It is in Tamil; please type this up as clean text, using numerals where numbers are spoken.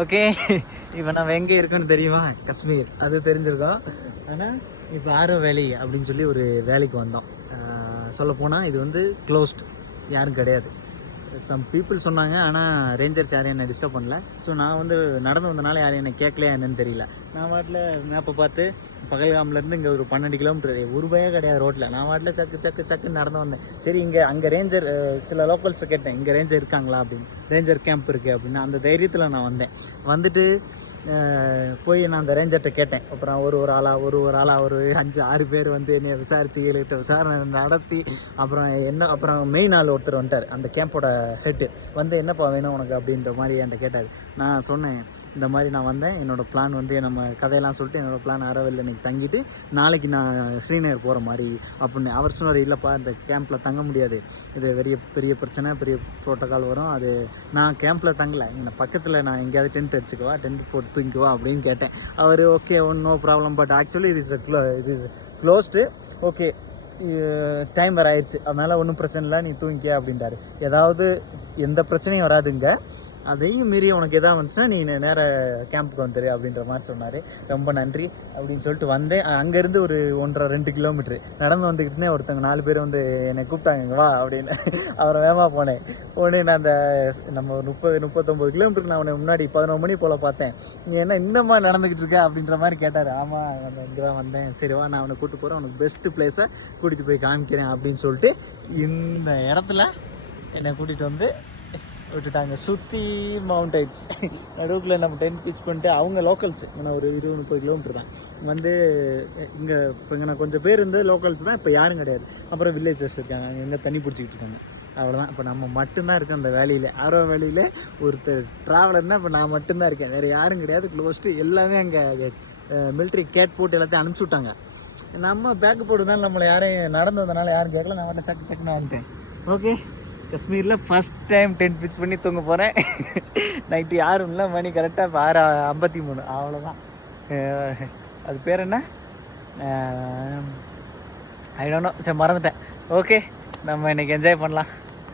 ஓகே, இப்போ நம்ம எங்கே இருக்குன்னு தெரியுமா? காஷ்மீர், அது தெரிஞ்சிருக்கோம். ஆனால் இப்போ ஆரோ வேலி அப்படின்னு சொல்லி ஒரு வேலைக்கு வந்தோம். சொல்லப்போனால் இது வந்து க்ளோஸ்ட், யாரும் கிடையாது. சம் பீப்புள் சொன்னாங்க, ஆனால் ரேஞ்சர்ஸ் யாரும் என்னை டிஸ்டர்ப் பண்ணல. ஸோ நான் வந்து நடந்து வந்தனால யாரும் என்னை கேட்கலையா என்னன்னு தெரியல. நான் வாட்டில் மேப்பை பார்த்து பகல்காம்லேருந்து இங்கே ஒரு 12 கிலோமீட்டர், ஒரு பயம் கிடையாது ரோட்டில். நான் வாட்டில் சக்குன்னு நடந்து வந்தேன். சரி, அங்கே ரேஞ்சர் சில லோக்கல்ஸை கேட்டேன், இங்கே ரேஞ்சர் இருக்காங்களா அப்படின்னு. ரேஞ்சர் கேம்ப் இருக்குது அப்படின்னு அந்த தைரியத்தில் நான் வந்தேன். வந்துட்டு போய் நான் அந்த ரேஞ்சர்கிட்ட கேட்டேன். அப்புறம் ஒரு ஆளாக ஒரு 5-6 பேர் வந்து என்னை விசாரித்து விசாரணை நடத்தி அப்புறம் மெயின் ஆள் ஒருத்தர் வந்துட்டார், அந்த கேம்போட ஹெட்டு. வந்து என்னப்பா வேணும் உனக்கு அப்படின்ற மாதிரி என்கிட்ட கேட்டார். நான் சொன்னேன், இந்த மாதிரி நான் வந்தேன், என்னோடய பிளான் வந்து நம்ம கதையெல்லாம் சொல்லிட்டு என்னோடய பிளான் ஆரோவில் இன்னைக்கு தங்கிட்டு நாளைக்கு நான் ஸ்ரீநகர் போகிற மாதிரி அப்படின்னு. அவர் சொன்னார், இல்லைப்பா இந்த கேம்பில் தங்க முடியாது, இது பெரிய பிரச்சனை, பெரிய ப்ரோட்டோக்கால் வரும். அது நான் கேம்பில் தங்கலை, என்னை பக்கத்தில் நான் எங்கேயாவது டென்ட் அடிச்சுக்குவா, டென்ட் போட்டு தூங்கிக்குவா அப்படின்னு கேட்டேன். அவர் okay, no problem, but actually இது இஸ் க்ளோஸ்டு, ஓகே டைம் வர ஆயிடுச்சு, அதனால் ஒன்றும் பிரச்சனை இல்லை, நீ தூங்கிக்க அப்படின்ட்டாரு. ஏதாவது எந்த பிரச்சனையும் வராதுங்க, அதையும் மீறி உனக்கு எதாவது வந்துச்சுன்னா நீ நேராக கேம்புக்கு வந்துரு அப்படின்ற மாதிரி சொன்னார். ரொம்ப நன்றி அப்படின்னு சொல்லிட்டு வந்தேன். அங்கேருந்து ஒரு 1.5-2 கிலோமீட்ரு நடந்து வந்துக்கிட்டு இருந்தேன். ஒருத்தவங்க 4 பேர் வந்து என்னை கூப்பிட்டாங்க, வா அப்படின்னு. அவரை வேகமாக போனேன். நான் அந்த நம்ம 30-39 கிலோமீட்டருக்கு நான் அவனை முன்னாடி 11 மணி போல் பார்த்தேன். நீ என்ன இன்னமா நடந்துக்கிட்டு இருக்க அப்படின்ற மாதிரி கேட்டார். ஆமாம், நான் இங்கே தான் வந்தேன். சரிவா, நான் அவனை கூப்பிட்டு போகிறேன், அவனுக்கு பெஸ்ட்டு பிளேஸை கூட்டிகிட்டு போய் காமிக்கிறேன் அப்படின்னு சொல்லிட்டு இந்த இடத்துல என்னை கூட்டிகிட்டு வந்து விட்டுட்டாங்க. சுற்றி மவுண்டைன்ஸ் நடுவுக்குள்ள நம்ம டென்ட் பிச் பண்ணிட்டு, அவங்க லோக்கல்ஸ் ஏன்னா ஒரு 20-30 கிலோமீட்டர் தான் வந்து இங்கே. இப்போ இங்கே நான் கொஞ்சம் பேர் இருந்து லோக்கல்ஸ் தான், இப்போ யாரும் கிடையாது. அப்புறம் வில்லேஜஸ் இருக்காங்க, அங்கே எங்கே தண்ணி பிடிச்சிக்கிட்டு இருக்காங்க, அவ்வளோதான். இப்போ நம்ம மட்டும்தான் இருக்கோம் அந்த வேலையில், ஆரோ வேலையில். ஒருத்தர் ட்ராவலர்னால் இப்போ நான் மட்டும்தான் இருக்கேன், வேறு யாரும் கிடையாது. க்ளோஸ்ட்டு எல்லாமே அங்கே மிலிட்ரி கேட் போட்டு எல்லாத்தையும் அனுப்பிச்சி விட்டாங்க. நம்ம பேக்கு போட்டுதான் நம்மளை யாரையும் நடந்து வந்தனால யாரும் கேட்கல. நான் மட்டும் சக்குன்னு வந்துட்டேன். ஓகே, காஷ்மீரில் ஃபஸ்ட் டைம் டென்ட் பிச் பண்ணி தூங்க போகிறேன். நைட்டு யாரும் இல்லை, மணி கரெக்டாக இப்போ 6:53, அவ்வளோதான். அது பேர் என்ன, ஐ டோன்ட் நோ, சரி மறந்துட்டேன். ஓகே, நம்ம இன்றைக்கி என்ஜாய் பண்ணலாம்.